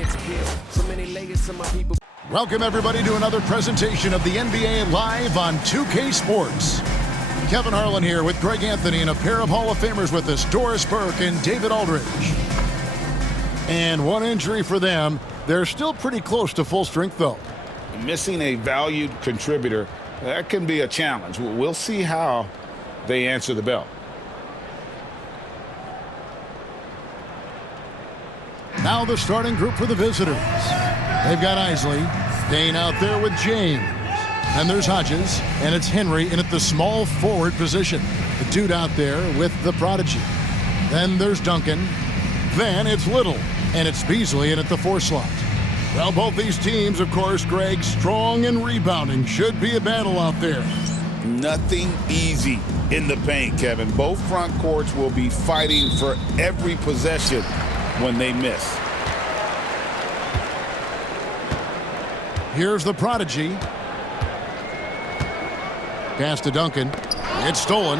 gets peeled. So many layers to my people. Welcome, everybody, to another presentation of the NBA Live on 2K Sports. Kevin Harlan here with Greg Anthony and a pair of Hall of Famers with us, Doris Burke and David Aldridge. And one injury for them. They're still pretty close to full strength, though. Missing a valued contributor, that can be a challenge. We'll see how they answer the bell. Now the starting group for the visitors. They've got Isley, Payne out there with James. And there's Hodges, and it's Henry in at the small forward position. The dude out there with the prodigy. Then there's Duncan. Then it's Little, and it's Beasley in at the 4 slot. Well, both these teams, of course, Greg, strong and rebounding. Should be a battle out there. Nothing easy in the paint, Kevin. Both front courts will be fighting for every possession when they miss. Here's the prodigy. Pass to Duncan. It's stolen.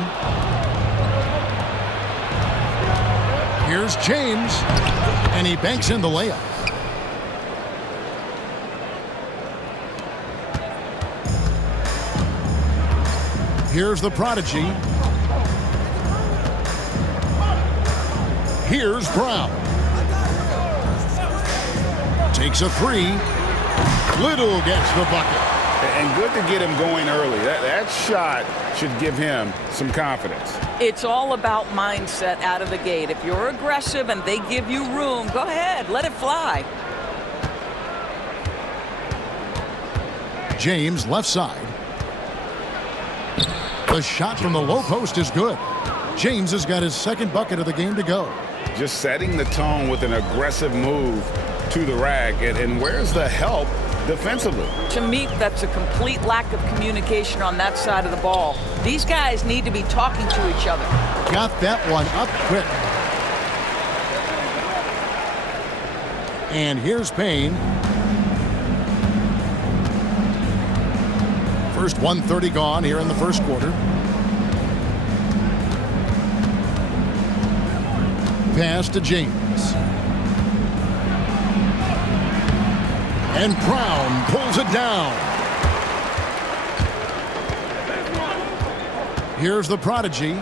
Here's James. And he banks in the layup. Here's the prodigy. Here's Brown. Takes a 3. Little gets the bucket. And good to get him going early. That shot should give him some confidence. It's all about mindset out of the gate. If you're aggressive and they give you room, go ahead, let it fly. James, left side. The shot from the low post is good. James has got his second bucket of the game to go. Just setting the tone with an aggressive move to the rack. And where's the help defensively? To me, that's a complete lack of communication on that side of the ball. These guys need to be talking to each other. Got that one up quick. And here's Payne. First 1:30 gone here in the first quarter. Pass to James. And Brown pulls it down. Here's the prodigy.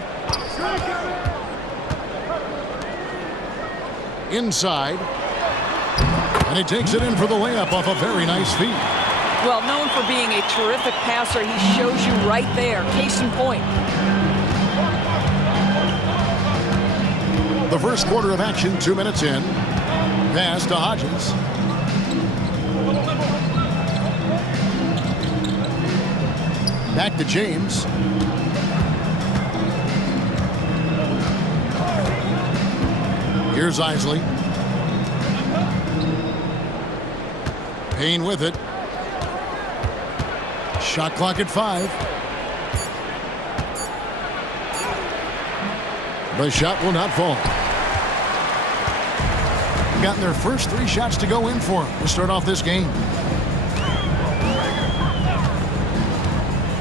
Inside. And he takes it in for the layup off a very nice feed. Well, known for being a terrific passer, he shows you right there. Case in point. The first quarter of action, 2 minutes in. Pass to Hodges. Back to James. Here's Isley. Payne with it. Shot clock at 5. The shot will not fall. Gotten their first 3 shots to go in for them to start off this game.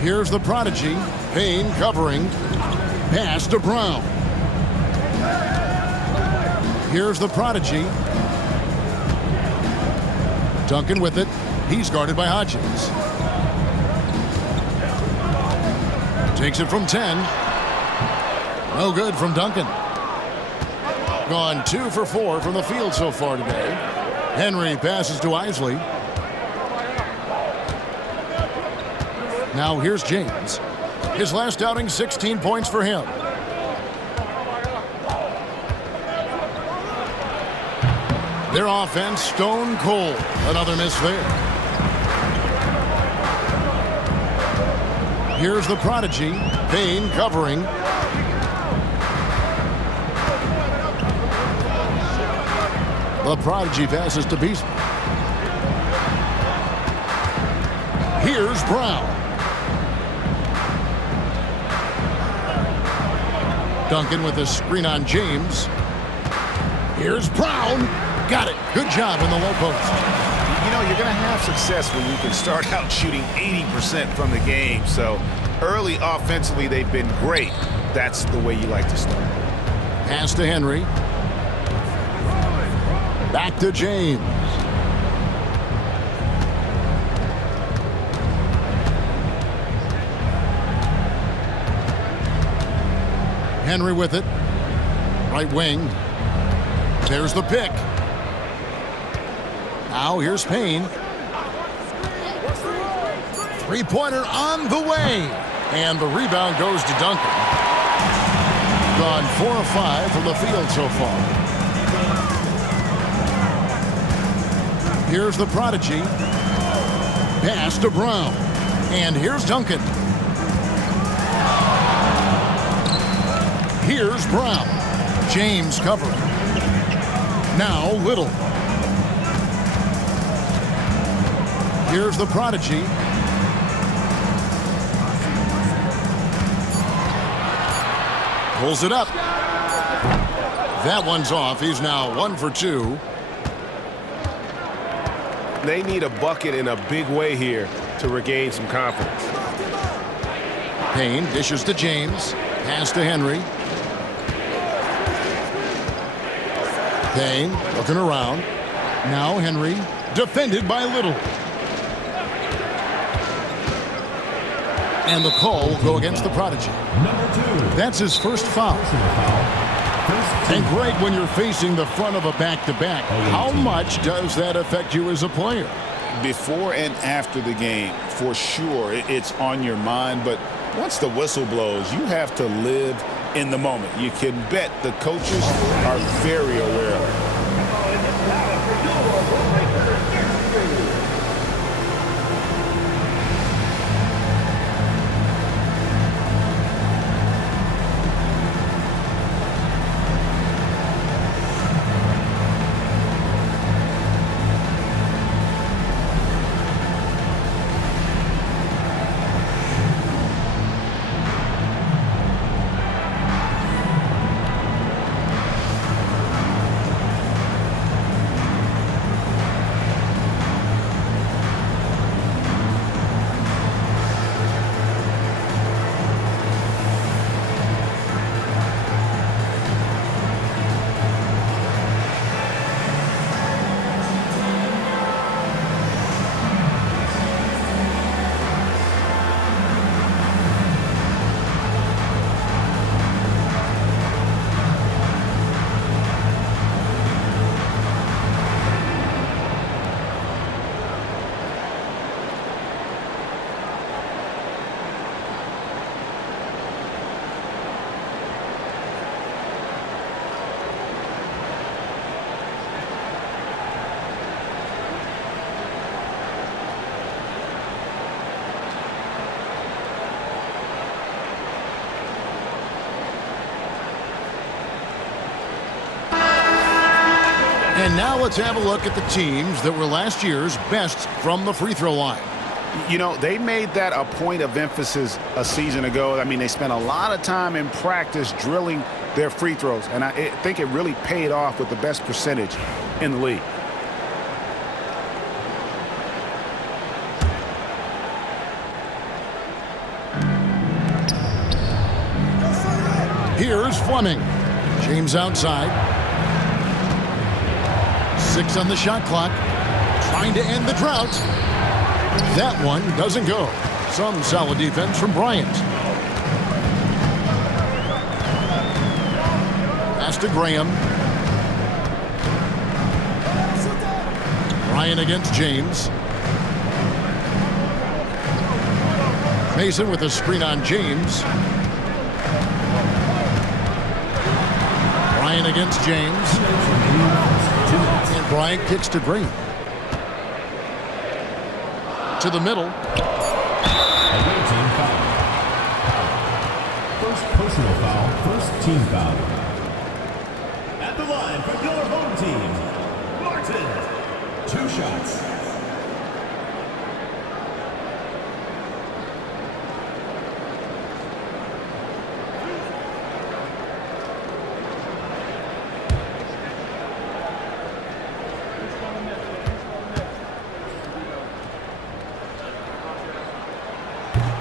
Here's the prodigy. Payne covering. Pass to Brown. Here's the prodigy. Duncan with it. He's guarded by Hodges. Takes it from 10. No good from Duncan. Gone 2 for 4 from the field so far today. Henry passes to Isley. Now here's James. His last outing, 16 points for him. Their offense stone cold. Another miss there. Here's the prodigy. Payne covering. The prodigy passes to Beasley. Here's Brown. Duncan with a screen on James. Here's Brown. Got it. Good job in the low post. You know, you're going to have success when you can start out shooting 80% from the game. So early offensively, they've been great. That's the way you like to start. Pass to Henry. Back to James. Henry with it. Right wing. There's the pick. Now here's Payne. Three-pointer on the way. And the rebound goes to Duncan. Gone 4 of 5 from the field so far. Here's the prodigy. Pass to Brown. And here's Duncan. Here's Brown. James covering. Now Little. Here's the prodigy. Pulls it up. That one's off. He's now 1 for 2. They need a bucket in a big way here to regain some confidence. Payne dishes to James. Pass to Henry. Payne looking around. Now Henry, defended by Little. And the call will go against the prodigy. That's his first foul. And Greg, when you're facing the front of a back-to-back, how much does that affect you as a player? Before and after the game, for sure, it's on your mind. But once the whistle blows, you have to live in the moment. You can bet the coaches are very aware of it. And now let's have a look at the teams that were last year's best from the free throw line. You know, they made that a point of emphasis a season ago. I mean, they spent a lot of time in practice drilling their free throws, and I think it really paid off with the best percentage in the league. Here's Fleming. James outside. 6 on the shot clock. Trying to end the drought. That one doesn't go. Some solid defense from Bryant. Pass to Graham. Bryant against James. Mason with a screen on James. Bryant against James. And Bryant kicks to Green. To the middle. First personal foul, first team foul. At the line for your home team, Martin. 2 shots.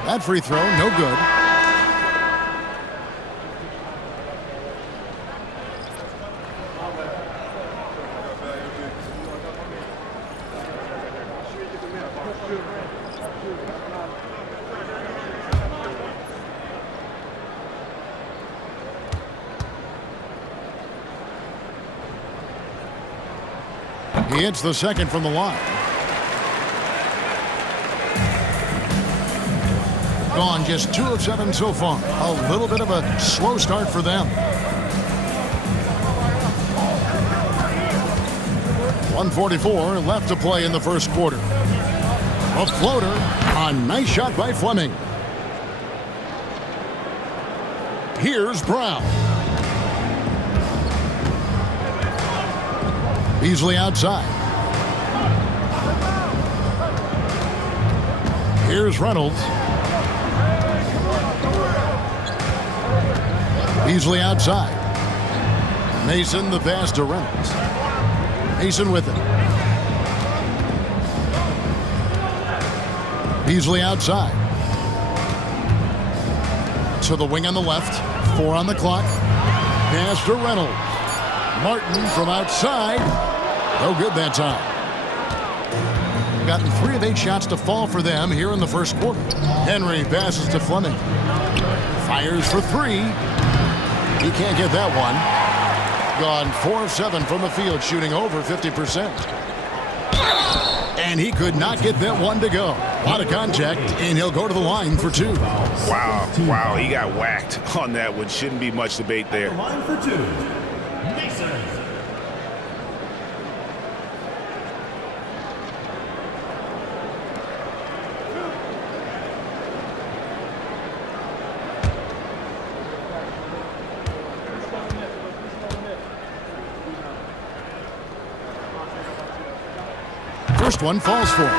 That free throw, no good. He hits the second from the line. Gone just 2 of 7 so far. A little bit of a slow start for them. 1:44 left to play in the first quarter. A floater. A nice shot by Fleming. Here's Brown. Beasley outside. Here's Reynolds. Beasley outside. Mason the pass to Reynolds. Mason with it. Beasley outside. To the wing on the left. 4 on the clock. Pass to Reynolds. Martin from outside. No good that time. Gotten 3 of 8 shots to fall for them here in the first quarter. Henry passes to Fleming. Fires for 3. He can't get that one. Gone 4 of 7 from the field, shooting over 50%. And he could not get that one to go. A lot of contact, and he'll go to the line for 2. Wow, he got whacked on that one. Shouldn't be much debate there. Line for 2. Mason. First one falls for him.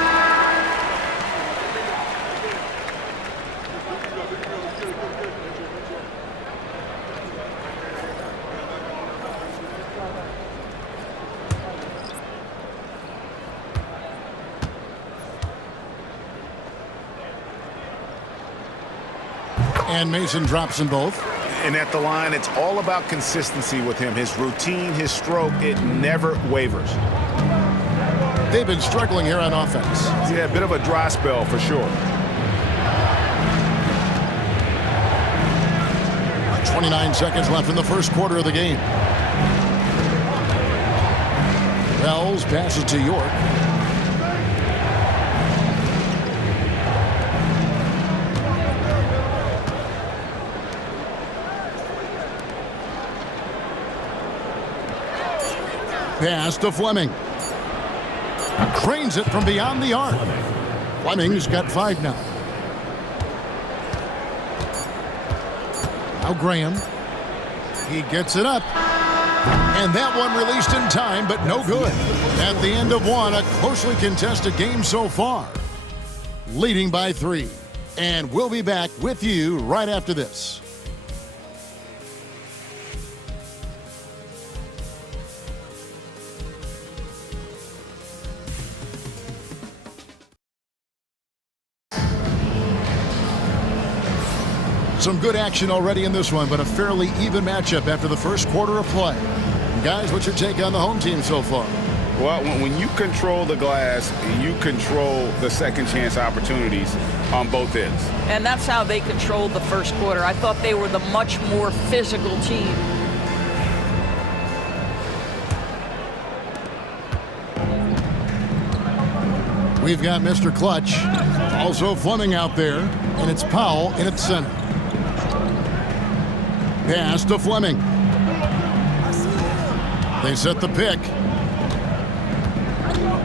And Mason drops them both. And at the line, it's all about consistency with him. His routine, his stroke, it never wavers. They've been struggling here on offense. Yeah, a bit of a dry spell for sure. 29 seconds left in the first quarter of the game. Wells passes to York. Pass to Fleming. Cranes it from beyond the arc. Fleming's got 5 now. Now Graham. He gets it up. And that one released in time, but no good. At the end of one, a closely contested game so far. Leading by 3. And we'll be back with you right after this. Some good action already in this one, but a fairly even matchup after the first quarter of play. Guys, what's your take on the home team so far? Well, when you control the glass, you control the second chance opportunities on both ends. And that's how they controlled the first quarter. I thought they were the much more physical team. We've got Mr. Clutch. Also Fleming out there, and it's Powell in its center. Pass to Fleming. They set the pick.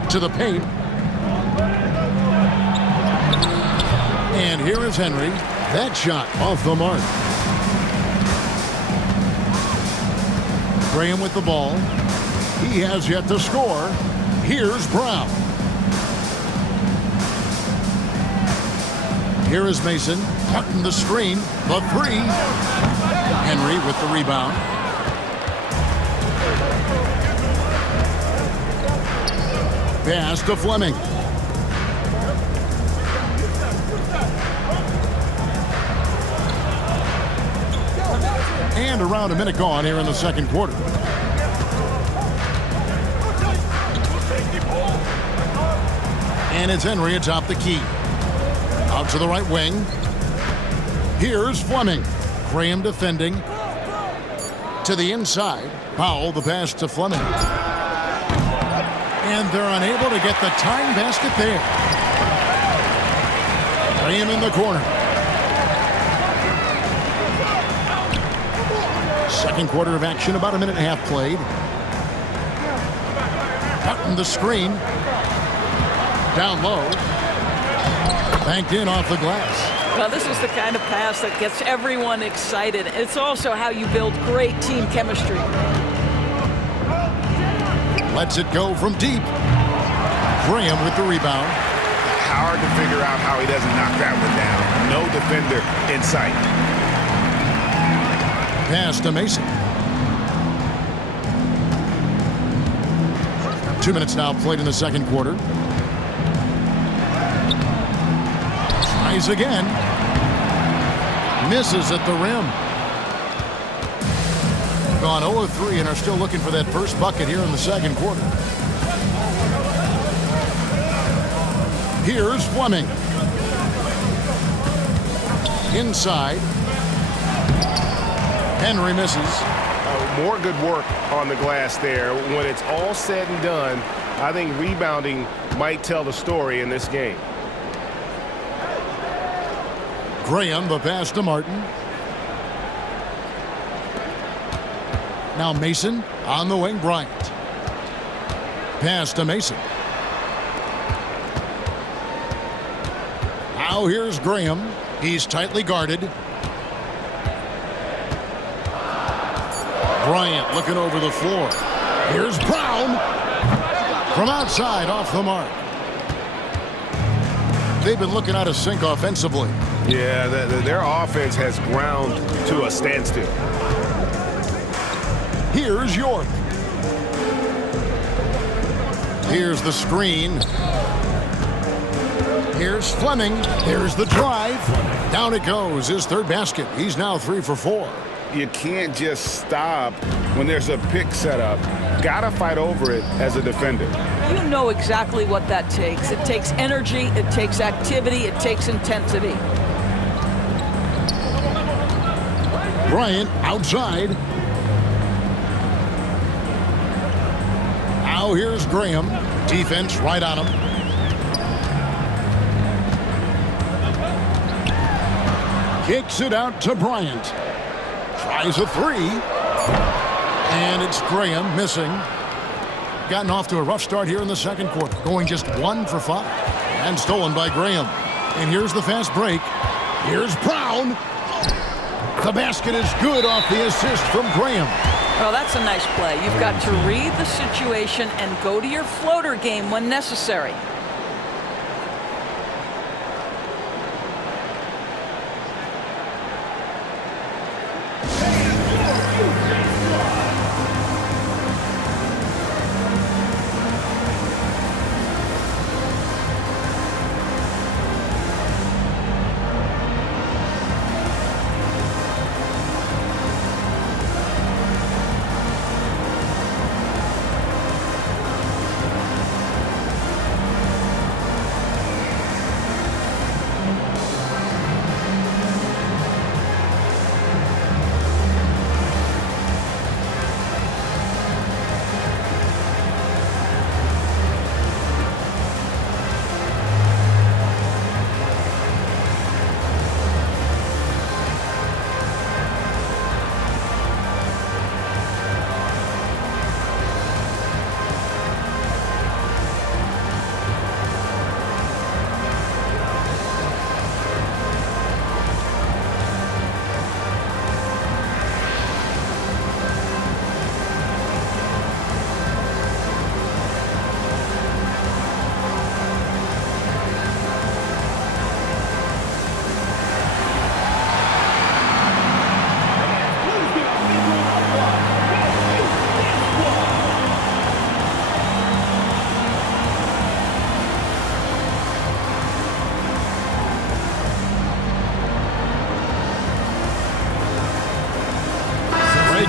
To the paint. And here is Henry. That shot off the mark. Graham with the ball. He has yet to score. Here's Brown. Here is Mason. Cutting the screen. The 3. Henry with the rebound. Pass to Fleming. And around a minute gone here in the second quarter. And it's Henry atop the key. Out to the right wing. Here's Fleming. Graham defending. To the inside. Powell the pass to Fleming. And they're unable to get the tying basket there. Graham in the corner. Second quarter of action, about a minute and a half played. Cutting the screen. Down low. Banked in off the glass. Well, this is the kind of pass that gets everyone excited. It's also how you build great team chemistry. Lets it go from deep. Graham with the rebound. Hard to figure out how he doesn't knock that one down. No defender in sight. Pass to Mason. 2 minutes now played in the second quarter. Tries again. Misses at the rim. Gone 0 of 3 and are still looking for that first bucket here in the second quarter. Here's Fleming. Inside. Henry misses. More good work on the glass there. When it's all said and done, I think rebounding might tell the story in this game. Graham, the pass to Martin. Now Mason on the wing, Bryant. Pass to Mason. Now here's Graham. He's tightly guarded. Bryant looking over the floor. Here's Brown. From outside, off the mark. They've been looking out of sync offensively. Yeah, their offense has ground to a standstill. Here's York. Here's the screen. Here's Fleming. Here's the drive. Down it goes. His third basket. He's now 3 for 4. You can't just stop when there's a pick set up. Gotta fight over it as a defender. You know exactly what that takes. It takes energy, it takes activity, it takes intensity. Bryant outside. Now here's Graham. Defense right on him. Kicks it out to Bryant. Tries a 3. And it's Graham missing. Gotten off to a rough start here in the second quarter. Going just 1 for 5. And stolen by Graham. And here's the fast break. Here's Brown. The basket is good off the assist from Graham. Well, that's a nice play. You've got to read the situation and go to your floater game when necessary.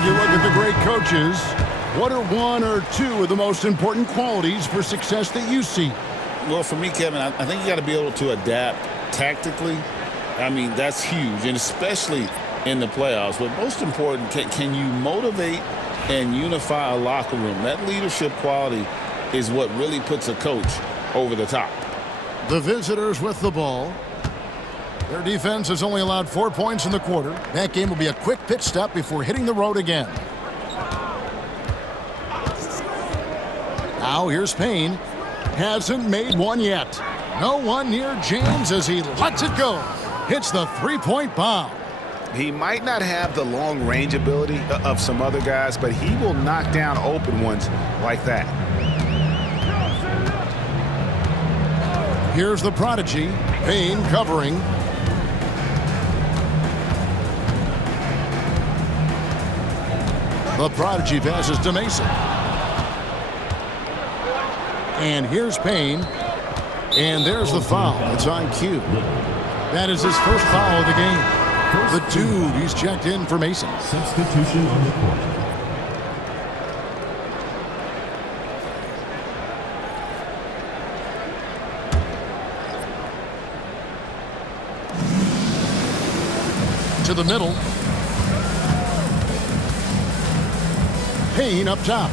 You look at the great coaches. What are 1 or 2 of the most important qualities for success that you see? Well, for me, Kevin, I think you got to be able to adapt tactically. I mean, that's huge, and especially in the playoffs. But most important, can you motivate and unify a locker room? That leadership quality is what really puts a coach over the top. The visitors with the ball. Their defense has only allowed 4 points in the quarter. That game will be a quick pit stop before hitting the road again. Now here's Payne. Hasn't made one yet. No one near James as he lets it go. Hits the three-point bomb. He might not have the long-range ability of some other guys, but he will knock down open ones like that. Here's the prodigy. Payne covering. The prodigy passes to Mason. And here's Payne. And there's the foul. It's on cue. That is his first foul of the game. The dude, he's checked in for Mason. Substitution on the court. To the middle. Payne up top.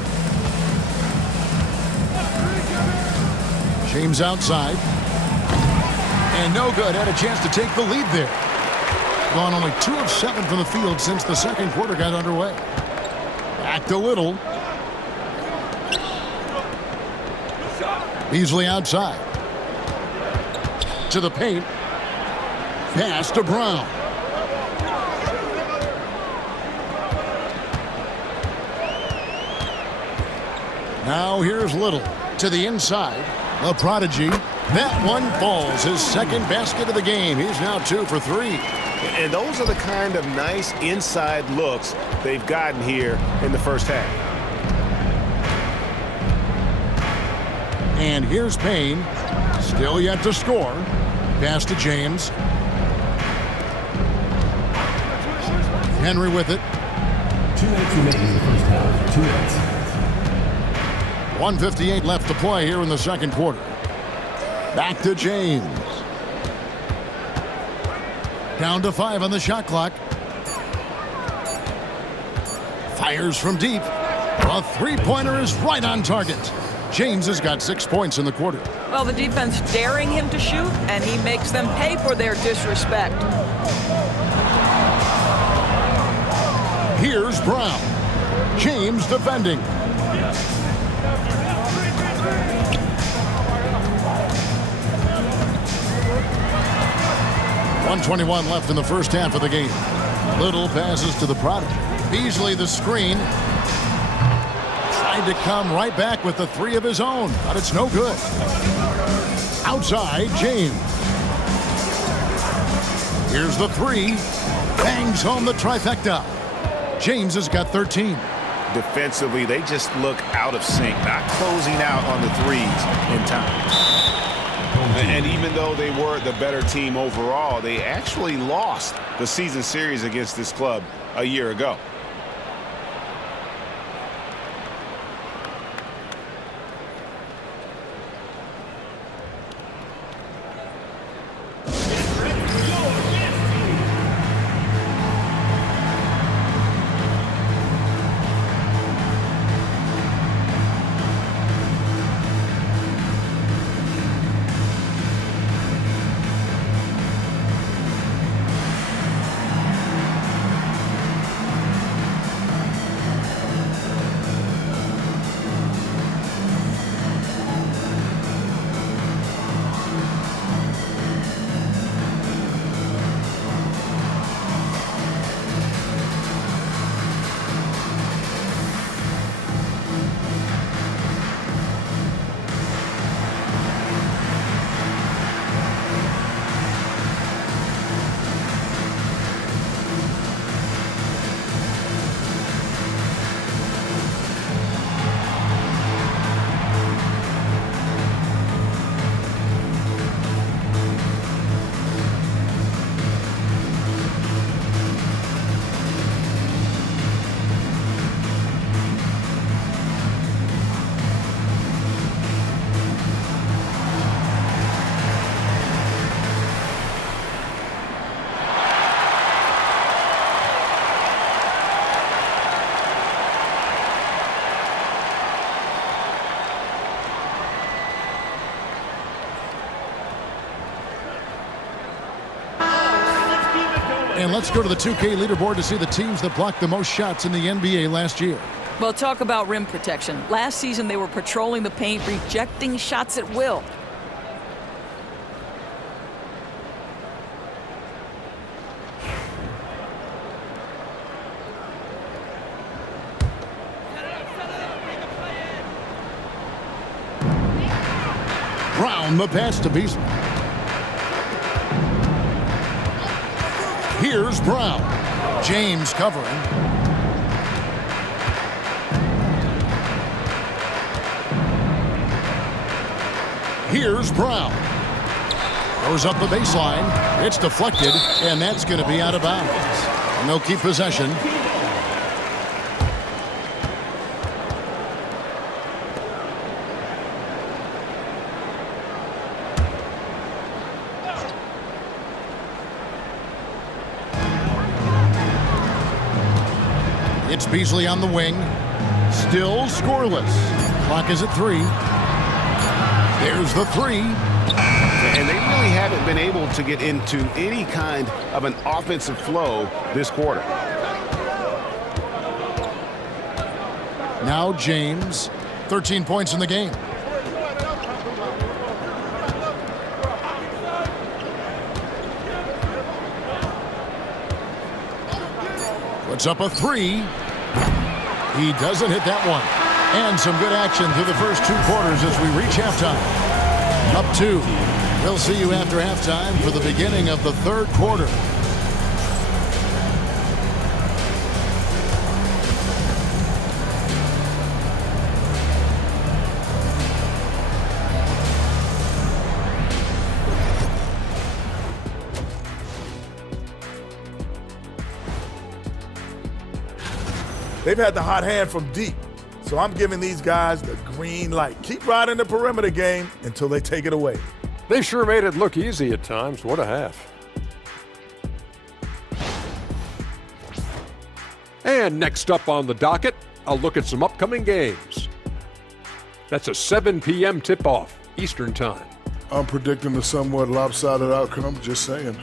James outside. And no good. Had a chance to take the lead there. Gone only 2 of 7 from the field since the second quarter got underway. Back to Little. Beasley outside. To the paint. Pass to Brown. Now here's Little to the inside. The prodigy. That one falls. His second basket of the game. He's now 2 for 3. And those are the kind of nice inside looks they've gotten here in the first half. And here's Payne. Still yet to score. Pass to James. Henry with it. 2 minutes remaining in the first half. 2 minutes. 1:58 left to play here in the second quarter. Back to James. Down to 5 on the shot clock. Fires from deep. A three-pointer is right on target. James has got 6 points in the quarter. Well, the defense daring him to shoot, and he makes them pay for their disrespect. Here's Brown. James defending. .121 left in the first half of the game. Little passes to the prodigy. Beasley the screen. Tried to come right back with the 3 of his own, but it's no good. Outside, James. Here's the 3. Bangs home the trifecta. James has got 13. Defensively, they just look out of sync, not closing out on the threes in time. And even though they were the better team overall, they actually lost the season series against this club a year ago. And let's go to the 2K leaderboard to see the teams that blocked the most shots in the NBA last year. Well, talk about rim protection. Last season, they were patrolling the paint, rejecting shots at will. Brown, the pass to Beasley. Here's Brown. James covering. Here's Brown. Goes up the baseline. It's deflected, and that's going to be out of bounds. And they'll keep possession. It's Beasley on the wing. Still scoreless. Clock is at 3. There's the 3. And they really haven't been able to get into any kind of an offensive flow this quarter. Now James, 13 points in the game. Puts up a 3. He doesn't hit that one. And some good action through the first 2 quarters as we reach halftime. Up 2. We'll see you after halftime for the beginning of the 3rd quarter. They've had the hot hand from deep, so I'm giving these guys the green light. Keep riding the perimeter game until they take it away. They sure made it look easy at times. What a half. And next up on the docket, a look at some upcoming games. That's a 7 p.m. tip-off, Eastern Time. I'm predicting a somewhat lopsided outcome, just saying.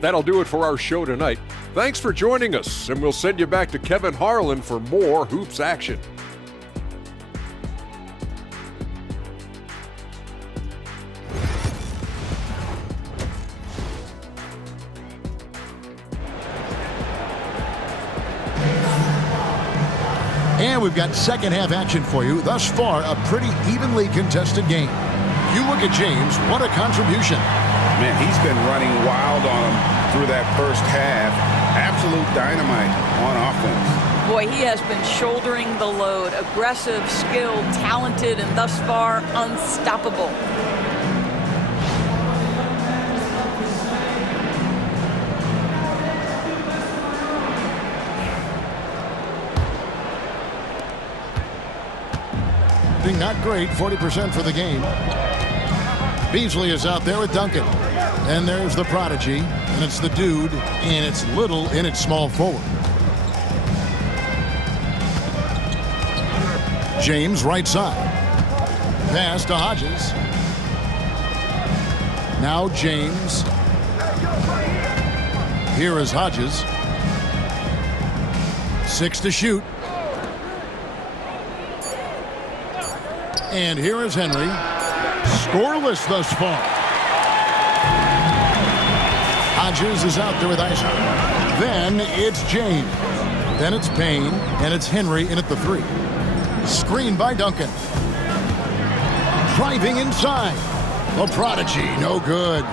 That'll do it for our show tonight. Thanks for joining us, and we'll send you back to Kevin Harlan for more hoops action. And we've got second half action for you. Thus far, a pretty evenly contested game. You look at James, what a contribution. Man, he's been running wild on him through that first half. Absolute dynamite on offense. Boy, he has been shouldering the load. Aggressive, skilled, talented, and thus far unstoppable. Not great, 40% for the game. Beasley is out there with Duncan. And there's the prodigy, and it's the dude, and it's Little in its small forward. James right side. Pass to Hodges. Now James. Here is Hodges. 6 to shoot. And here is Henry. Scoreless thus far. Hodges is out there with Isaac. Then it's James. Then it's Payne. And it's Henry in at the 3. Screen by Duncan. Driving inside. The prodigy, no good.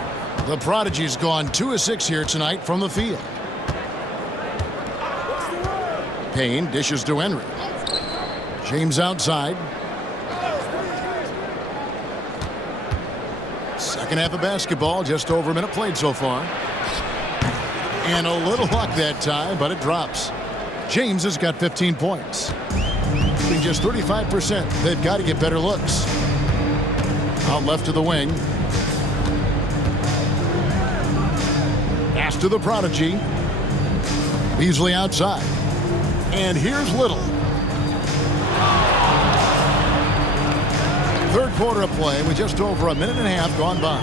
The prodigy's gone 2 of 6 here tonight from the field. Payne dishes to Henry. James outside. Second half of basketball, just over a minute played so far. And a little luck that time, but it drops. James has got 15 points. Shooting just 35%. They've got to get better looks. Out left to the wing. Pass to the prodigy. Beasley outside. And here's Little. Third quarter of play with just over a minute and a half gone by.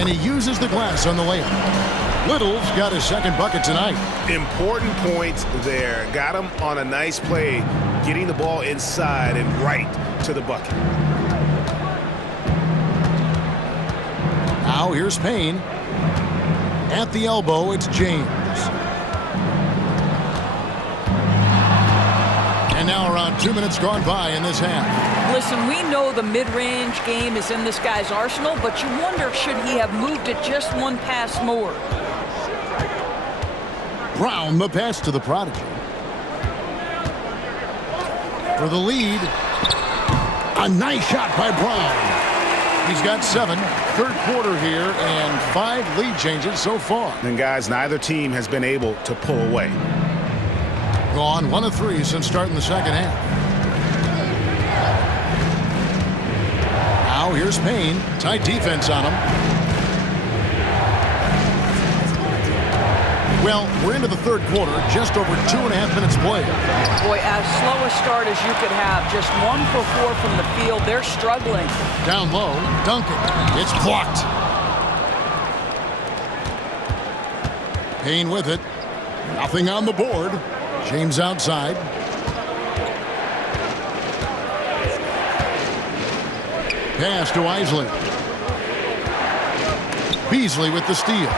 and he uses the glass on the layup. Little's got his second bucket tonight. Important points there. Got him on a nice play, getting the ball inside and right to the bucket. Now here's Payne. At the elbow, it's James. And now around 2 minutes gone by in this half. Listen, we know the mid-range game is in this guy's arsenal, but you wonder, should he have moved it just one pass more? Brown, the pass to the prodigy. For the lead. A nice shot by Brown. He's got 7, third quarter here, and 5 lead changes so far. And guys, neither team has been able to pull away. Gone 1 of 3 since starting the second half. Now here's Payne. Tight defense on him. Well, we're into the third quarter, just over 2.5 minutes played. Boy, as slow a start as you could have. Just 1 for 4 from the field. They're struggling. Down low, Duncan. It's blocked. Payne with it. Nothing on the board. James outside. Pass to Isley. Beasley with the steal.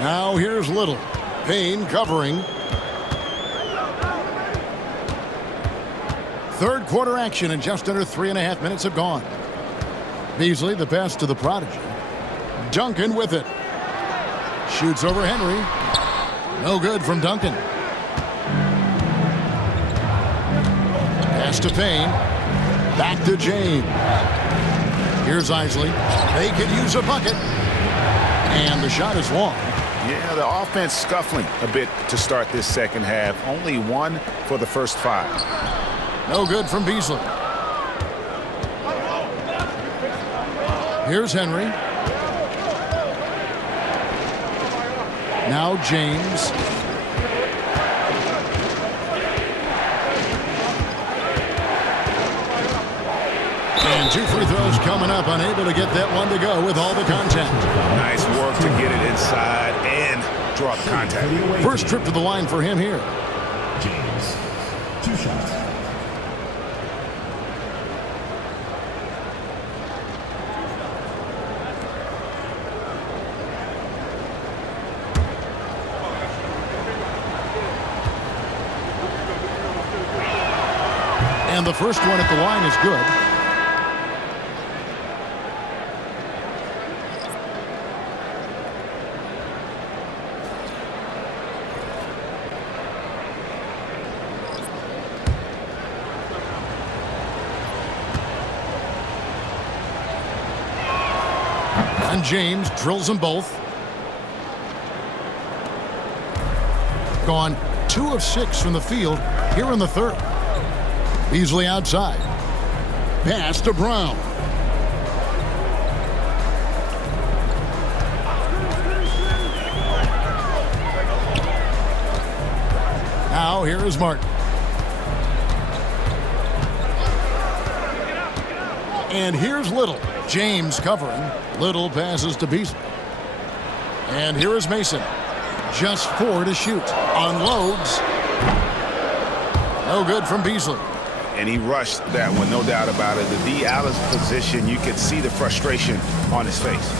Now here's Little. Payne covering. Third quarter action, and just under 3.5 minutes have gone. Beasley, the pass to the prodigy. Duncan with it. Shoots over Henry. No good from Duncan. Pass to Payne. Back to James. Here's Isley. They could use a bucket. And the shot is long. Yeah, the offense scuffling a bit to start this second half. Only 1 for the first 5. No good from Beasley. Here's Henry. Now James. And 2 free throws coming up. Unable to get that one to go with all the contact. Nice work to get it inside and draw the contact. First trip to the line for him here. James, 2 shots. And the first one at the line is good. And James drills them both. Gone 2 of 6 from the field here in the third. Beasley outside. Pass to Brown. Now here is Martin. And here's Little. James covering. Little passes to Beasley. And here is Mason. Just 4 to shoot. Unloads. No good from Beasley. And he rushed that one, no doubt about it. The D out of position, you could see the frustration on his face.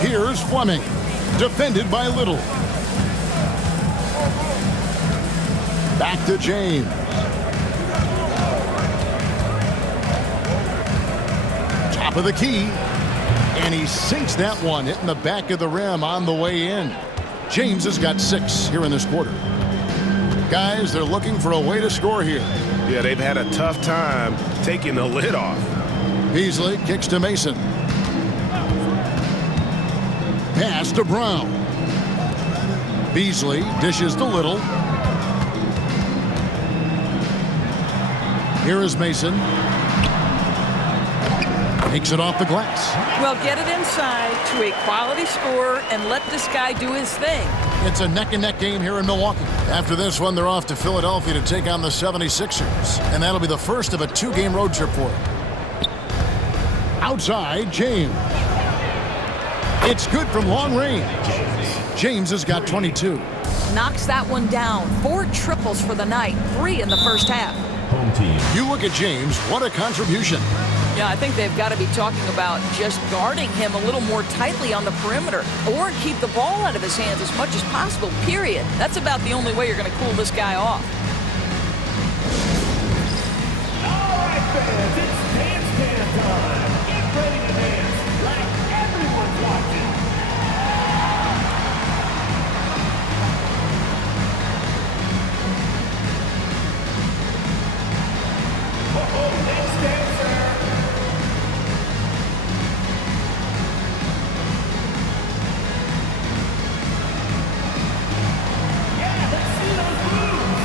Here's Fleming. Defended by Little. Back to James. Top of the key. And he sinks that one, hitting the back of the rim on the way in. James has got 6 here in this quarter. Guys, they're looking for a way to score here. Yeah, they've had a tough time taking the lid off. Beasley kicks to Mason. Pass to Brown. Beasley dishes to Little. Here is Mason. Takes it off the glass. Well, get it inside to a quality scorer and let this guy do his thing. It's a neck-and-neck game here in Milwaukee. After this one, they're off to Philadelphia to take on the 76ers. And that'll be the first of a 2-game road trip for them. Outside, James. It's good from long range. James has got 22. Knocks that one down. 4 triples for the night, 3 in the first half. Home team. You look at James, what a contribution. Yeah, I think they've got to be talking about just guarding him a little more tightly on the perimeter or keep the ball out of his hands as much as possible, period. That's about the only way you're going to cool this guy off. All right, fans, it's dance time. Get ready to dance like everyone's watching. Next dancer. Yeah, let's see those moves.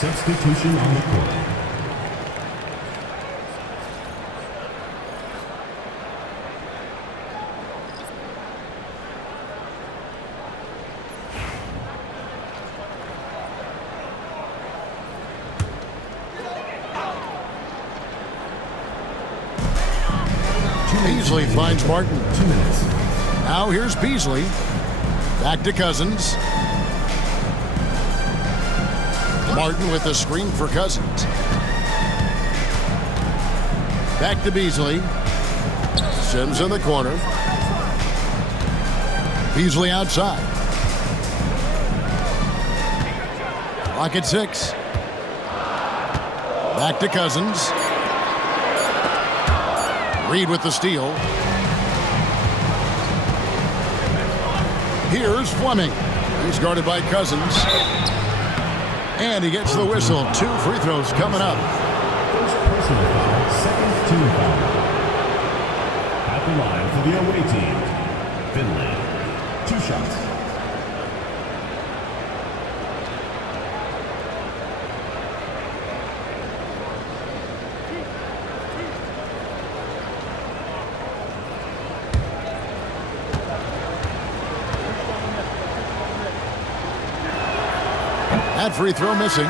Substitution on the court. Beasley finds Martin. 2 minutes. Now here's Beasley. Back to Cousins. Martin with the screen for Cousins. Back to Beasley. Sims in the corner. Beasley outside. Clock at 6. Back to Cousins. Reed with the steal. Here's Fleming. He's guarded by Cousins. And he gets the whistle. 2 free throws coming up. First personal foul, second team foul. At the line for the away team, Finley. 2 shots. That free throw missing.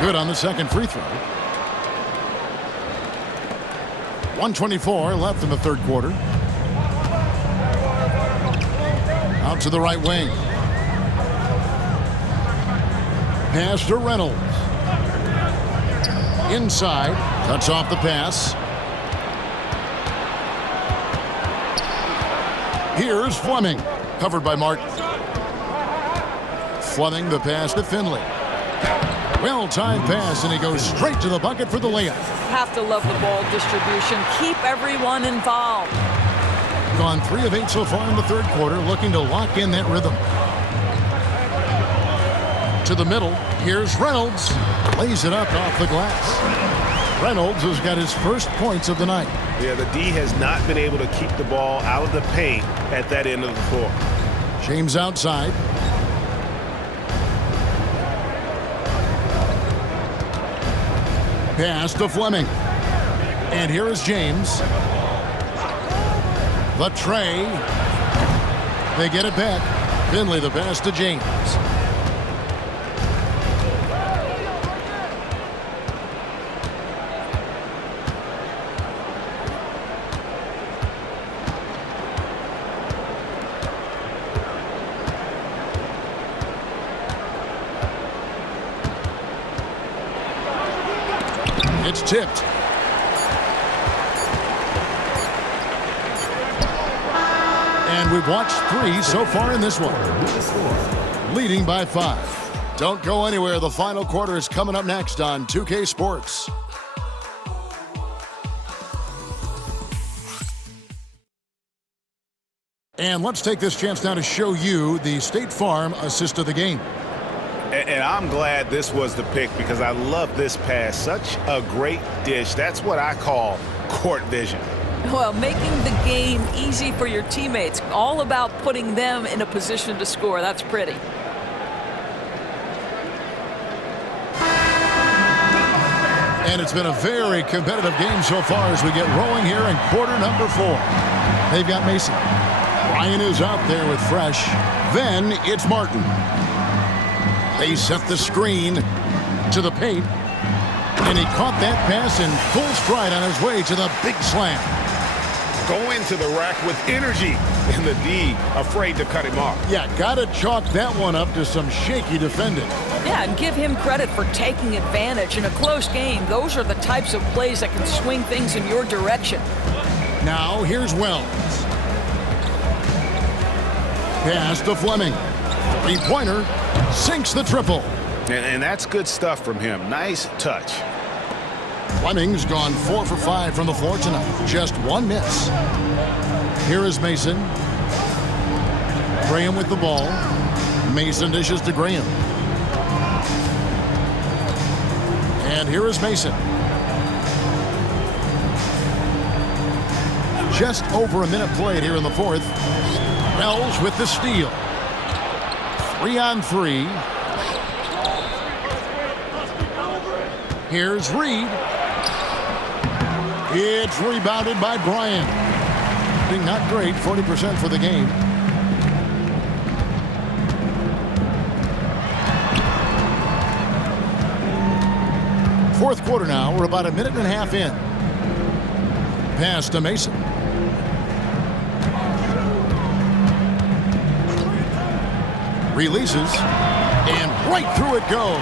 Good on the second free throw. 1:24 left in the third quarter. Out to the right wing. Pass to Reynolds. Inside. Cuts off the pass. Here's Fleming. Covered by Martin. Fleming the pass to Finley. Well-timed pass, and he goes straight to the bucket for the layup. Have to love the ball distribution. Keep everyone involved. Gone 3 of 8 so far in the third quarter, looking to lock in that rhythm. To the middle, here's Reynolds. Lays it up off the glass. Reynolds has got his first points of the night. Yeah, the D has not been able to keep the ball out of the paint at that end of the floor. James outside. Pass to Fleming. And here is James. The tray. They get it back. Finley the pass to James. It's tipped. And we've watched 3 so far in this one. Leading by 5. Don't go anywhere. The final quarter is coming up next on 2K Sports. And let's take this chance now to show you the State Farm assist of the game. And I'm glad this was the pick because I love this pass. Such a great dish. That's what I call court vision. Well, making the game easy for your teammates. All about putting them in a position to score. That's pretty. And it's been a very competitive game so far as we get rolling here in quarter number 4. They've got Mason. Ryan is out there with Fresh. Then it's Martin. They set the screen to the paint. And he caught that pass in full stride on his way to the big slam. Go into the rack with energy. And the D afraid to cut him off. Yeah, got to chalk that one up to some shaky defending. Yeah, and give him credit for taking advantage. In a close game, those are the types of plays that can swing things in your direction. Now here's Wells. Pass to Fleming. Three-pointer. Sinks the triple. And that's good stuff from him. Nice touch. Fleming's gone 4 for 5 from the floor tonight. Just 1 miss. Here is Mason. Graham with the ball. Mason dishes to Graham. And here is Mason. Just over a minute played here in the 4th. Wells with the steal. 3-on-3. Here's Reed. It's rebounded by Bryant. Not great, 40% for the game. Fourth quarter now. We're about a minute and a half in. Pass to Mason. Releases. And right through it goes.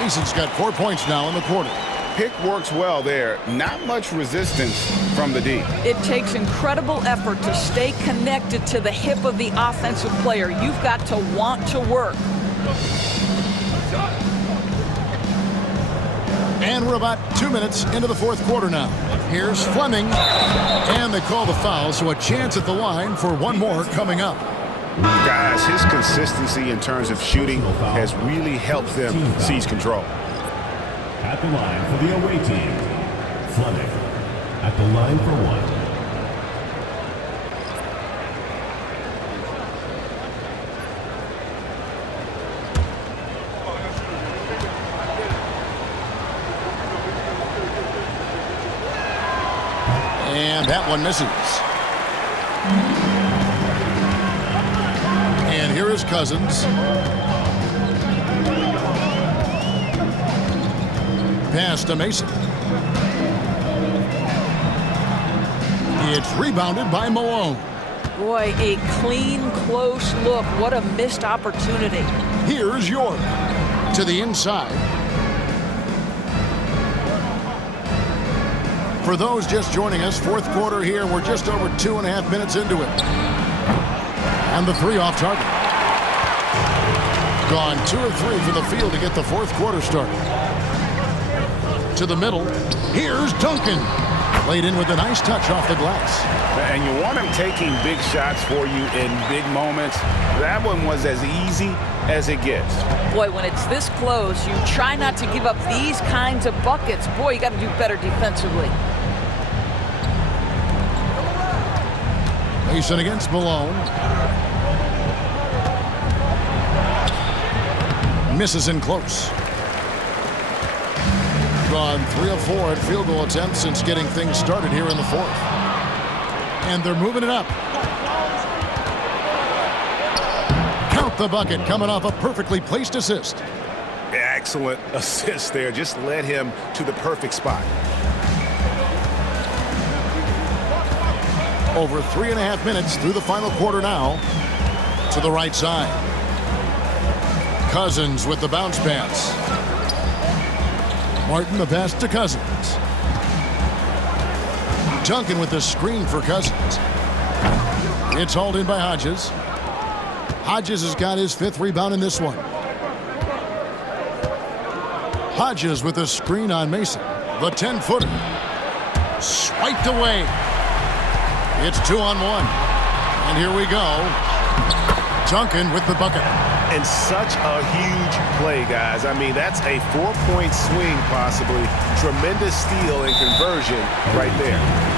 Mason's got 4 points now in the quarter. Pick works well there. Not much resistance from the D. It takes incredible effort to stay connected to the hip of the offensive player. You've got to want to work. And we're about 2 minutes into the fourth quarter now. Here's Fleming. And they call the foul, so a chance at the line for one more coming up. Guys, his consistency in terms of shooting has really helped them seize control. At the line for the away team, Fleming. At the line for 1. And that one misses. And here is Cousins. Pass to Mason. It's rebounded by Malone. Boy, a clean, close look. What a missed opportunity. Here's York to the inside. For those just joining us, fourth quarter here. We're just over 2.5 minutes into it. And the 3 off target. Gone 2 of 3 from the field to get the fourth quarter started. To the middle. Here's Duncan. Laid in with a nice touch off the glass. And you want him taking big shots for you in big moments. That one was as easy as it gets. Boy, when it's this close, you try not to give up these kinds of buckets. Boy, you got to do better defensively. Mason against Malone. Misses in close. gone 3 of 4 at field goal attempts since getting things started here in the fourth. And they're moving it up. Count the bucket, coming off a perfectly placed assist. Excellent assist there. Just led him to the perfect spot. Over 3.5 minutes through the final quarter now. To the right side. Cousins with the bounce pass. Martin the pass to Cousins. Duncan with the screen for Cousins. It's hauled in by Hodges. Hodges has got his 5th rebound in this one. Hodges with a screen on Mason. The 10-footer. Swiped away. It's 2-on-1. And here we go. Duncan with the bucket. And such a huge play, guys. I mean, that's a 4-point swing, possibly. Tremendous steal and conversion right there.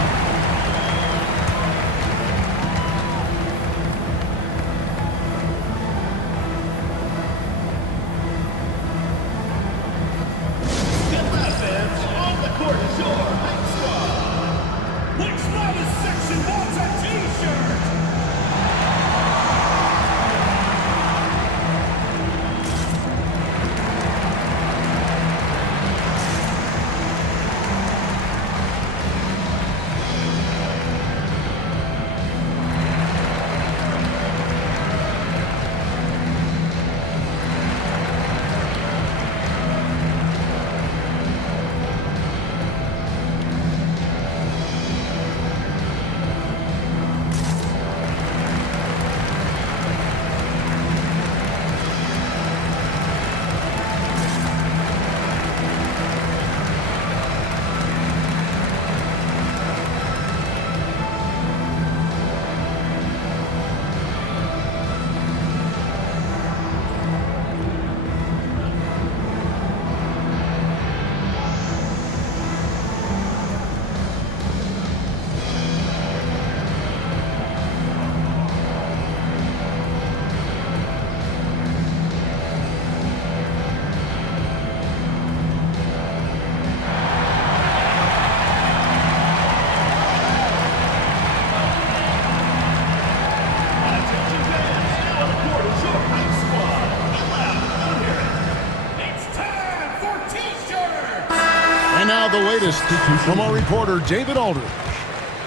And now the latest from our reporter, David Aldridge.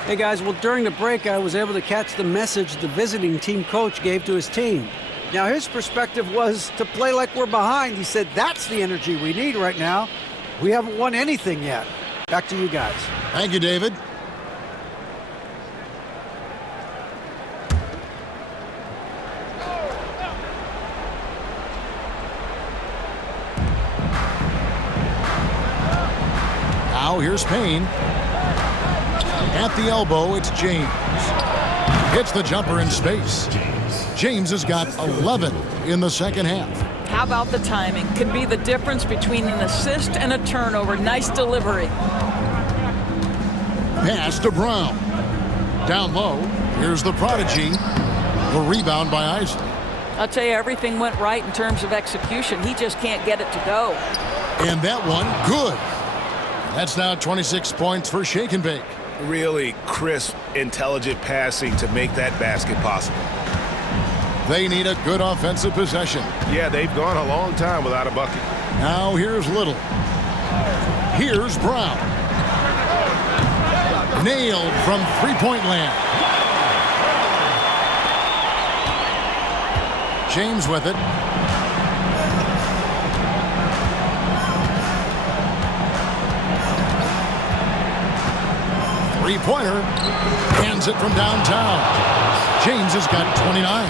Hey, guys. Well, during the break, I was able to catch the message the visiting team coach gave to his team. Now, his perspective was to play like we're behind. He said, that's the energy we need right now. We haven't won anything yet. Back to you guys. Thank you, David. Now here's Payne. At the elbow, it's James. Hits the jumper in space. James has got 11 in the second half. How about the timing? Could be the difference between an assist and a turnover. Nice delivery. Pass to Brown. Down low, here's the prodigy. The rebound by Isley. I'll tell you, everything went right in terms of execution. He just can't get it to go. And that one, good. That's now 26 points for Shake and Bake. Really crisp, intelligent passing to make that basket possible. They need a good offensive possession. Yeah, they've gone a long time without a bucket. Now here's Little. Here's Brown. Nailed from three-point land. James with it. Three-pointer. Hands it from downtown. James has got 29.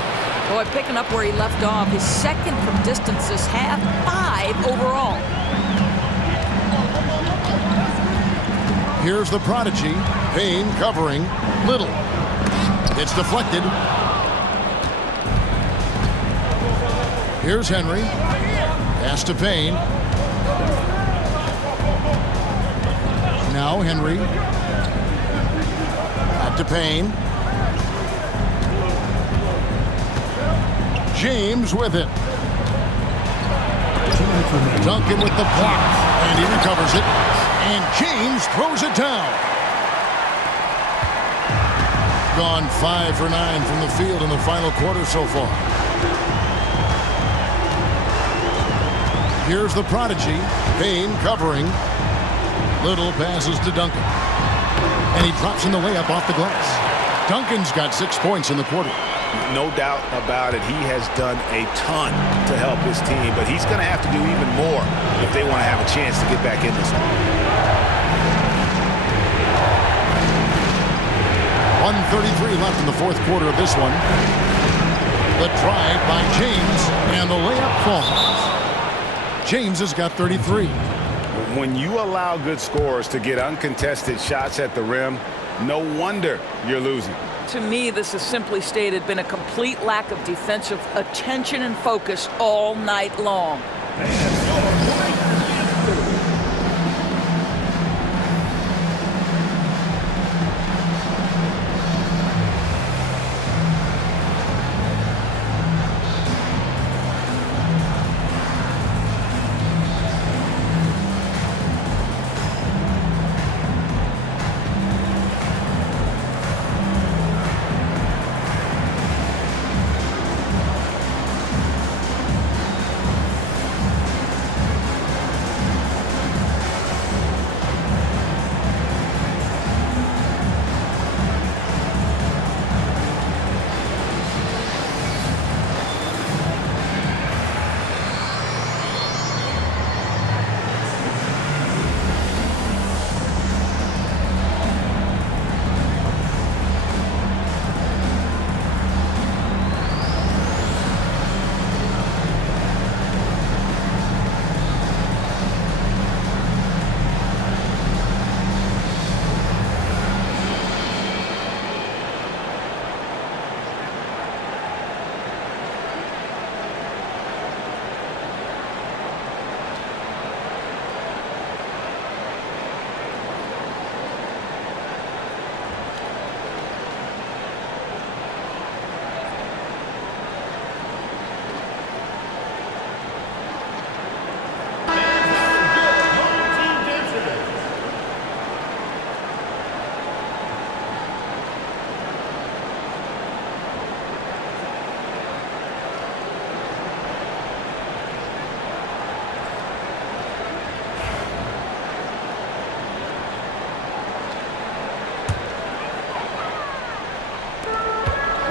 Boy, picking up where he left off. His second from distance this half, 5 overall. Here's the prodigy. Payne covering. Little. It's deflected. Here's Henry. Pass to Payne. Now Henry. Back to Payne. James with it. Duncan with the block, and he recovers it. And James throws it down. Gone 5 for 9 from the field in the final quarter so far. Here's the prodigy. Payne covering. Little passes to Duncan. And he drops in the layup off the glass. Duncan's got 6 points in the quarter. No doubt about it. He has done a ton to help his team, but he's going to have to do even more if they want to have a chance to get back in this one. 1:33 left in the fourth quarter of this one. The drive by James, and the layup falls. James has got 33. When you allow good scorers to get uncontested shots at the rim, no wonder you're losing. To me, this has simply stated been a complete lack of defensive attention and focus all night long.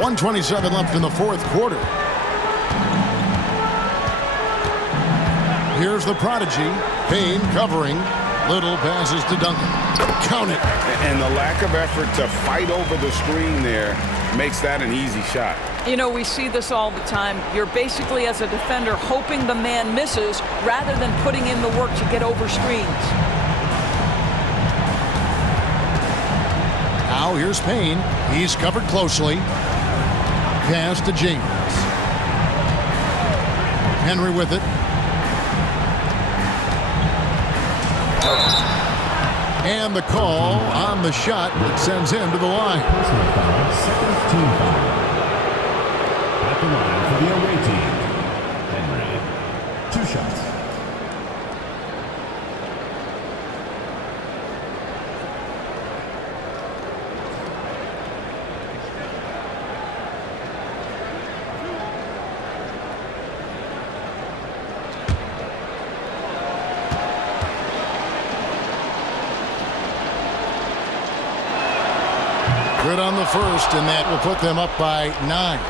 .127 left in the fourth quarter. Here's the prodigy. Payne covering. Little passes to Duncan. Count it. And the lack of effort to fight over the screen there makes that an easy shot. You know, we see this all the time. You're basically, as a defender, hoping the man misses rather than putting in the work to get over screens. Now here's Payne. He's covered closely. Pass to James. Henry with it. And the call on the shot that sends him to the line. Personal foul, second team foul. At the line for the away team, Henry. 2 shots. Good on the first, and that will put them up by 9.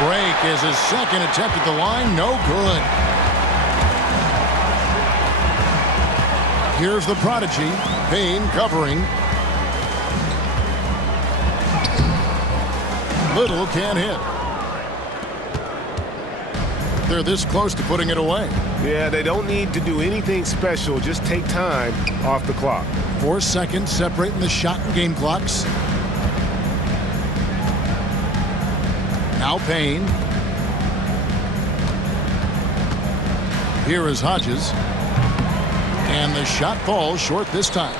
Break is his second attempt at the line. No good. Here's the prodigy. Payne covering. Little can't hit. They're this close to putting it away. Yeah, they don't need to do anything special. Just take time off the clock. 4 seconds separating the shot and game clocks. Now Payne. Here is Hodges. And the shot falls short this time.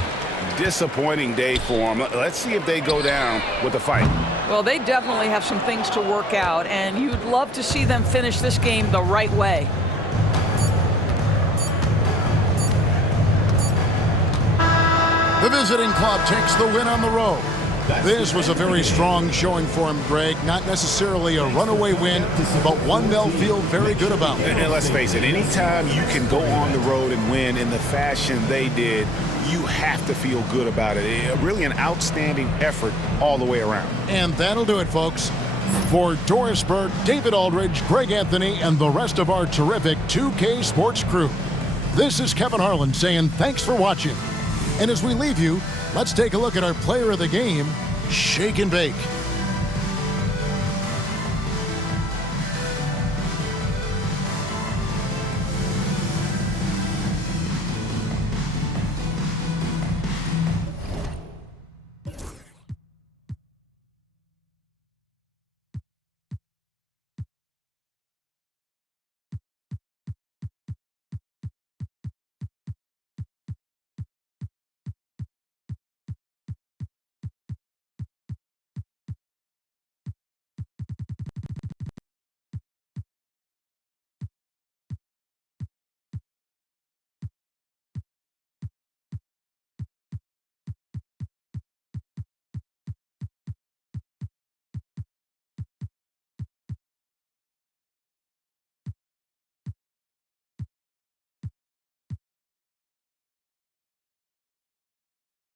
Disappointing day for them. Let's see if they go down with a fight. Well, they definitely have some things to work out, and you'd love to see them finish this game the right way. The visiting club takes the win on the road. This was a very strong showing for him, Greg. Not necessarily a runaway win, but one they'll feel very good about. And let's face it, anytime you can go on the road and win in the fashion they did, you have to feel good about it. Really an outstanding effort all the way around. And that'll do it, folks. For Doris Burke, David Aldridge, Greg Anthony, and the rest of our terrific 2K Sports crew, this is Kevin Harlan saying thanks for watching. And as we leave you, let's take a look at our player of the game, Shake and Bake.